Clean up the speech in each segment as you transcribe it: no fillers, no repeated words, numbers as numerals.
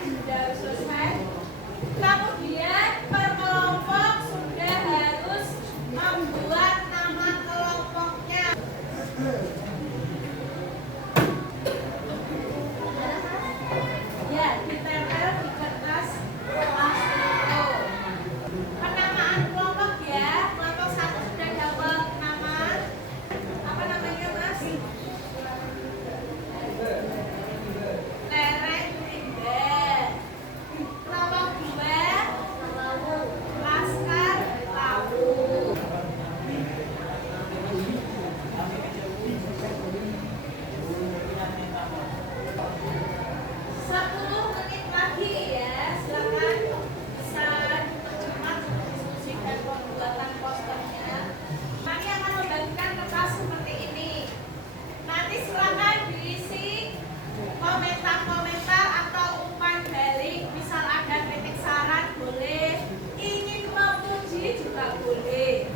Sudah selesai. Kemudian per kelompok sudah harus membuat nama kelompoknya. Ya, ditempel di kertas plastiko. Penamaan kelompok ya. Kelompok satu sudah dapat nama. Apa namanya, Mas? Lereng Rimba. Kelompok dua, Laskar Lawu. 10 menit lagi ya, silakan bisa dipercepat diskusi dan pembuatan posternya. Kami akan membagikan kertas seperti ini. Nanti silakan diisi komentar-komentar atau umpan balik. Misal ada kritik saran boleh, ingin memuji juga boleh.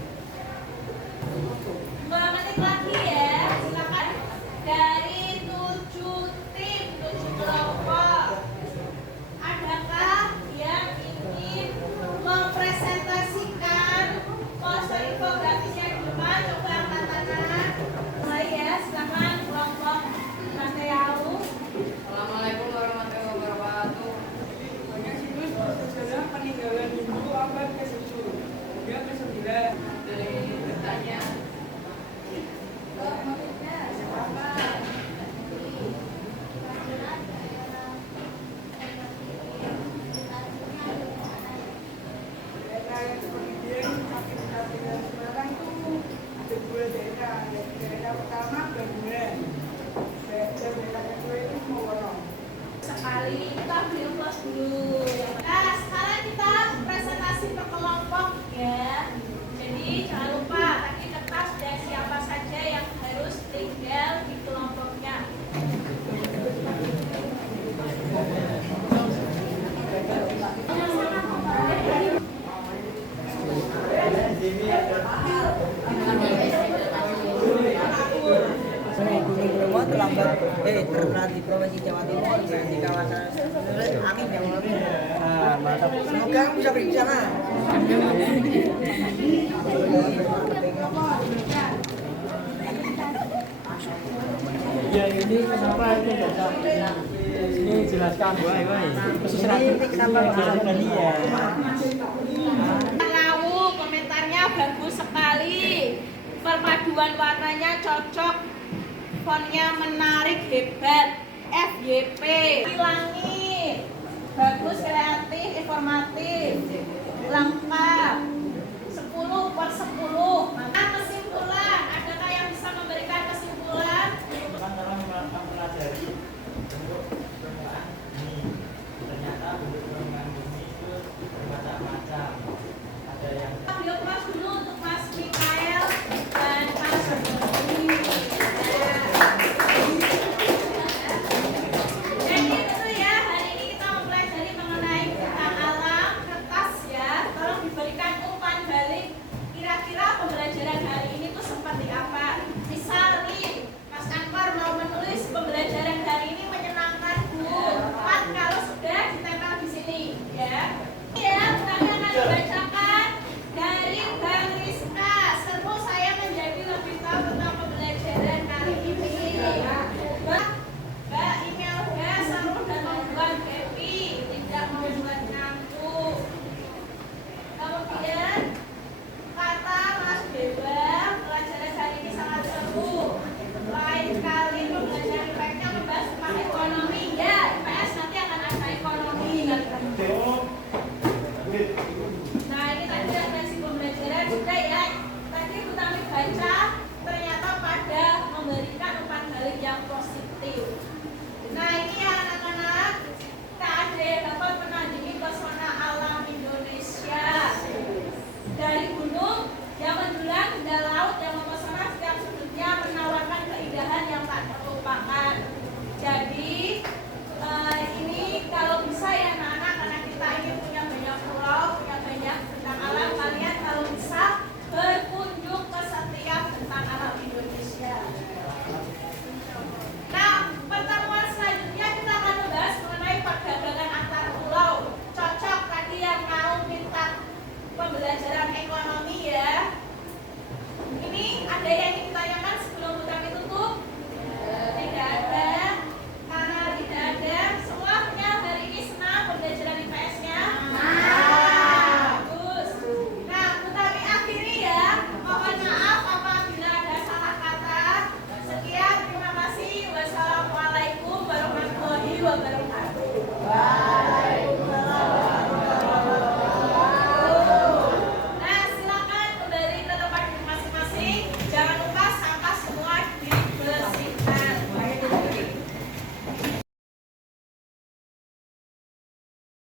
2 menit lagi ya, silakan dari 7 tim, 7 kelompok. Adakah yang ingin mempresentasikan poster infografisnya di depan? Coba angkat tangan. Mulai ya, silakan kelompok Mateo. Assalamualaikum warahmatullahi wabarakatuh. Banyak situs bersejarah peninggalan Hindu abad ke-7 hingga ke-9. Dari bertanya, Motifnya siapa? Daerah yang seperti dia makin dekat dengan Semarang itu ada 2 daerah. Daerah pertama Bangunan, dan daerah kedua itu Moworong. Sekali kita beli plus dulu. Nah, sekarang kita presentasi per kelompok ya. Jadi jangan lupa tadi kertas dan siapa saja yang harus tinggal di kelompoknya. Bromo terlambat terberat di Provinsi Jawa Timur dan di kawasan angin yang lebih. Mantap. Semoga bisa pergi ke sana. Ya ini kenapa itu baca ini jelaskan Ini kenapa tadi ya. Lawu komentarnya bagus sekali. Perpaduan warnanya cocok. Fontnya menarik, hebat. FYP. Hilangi. Bagus, kreatif, informatif. Lengkap.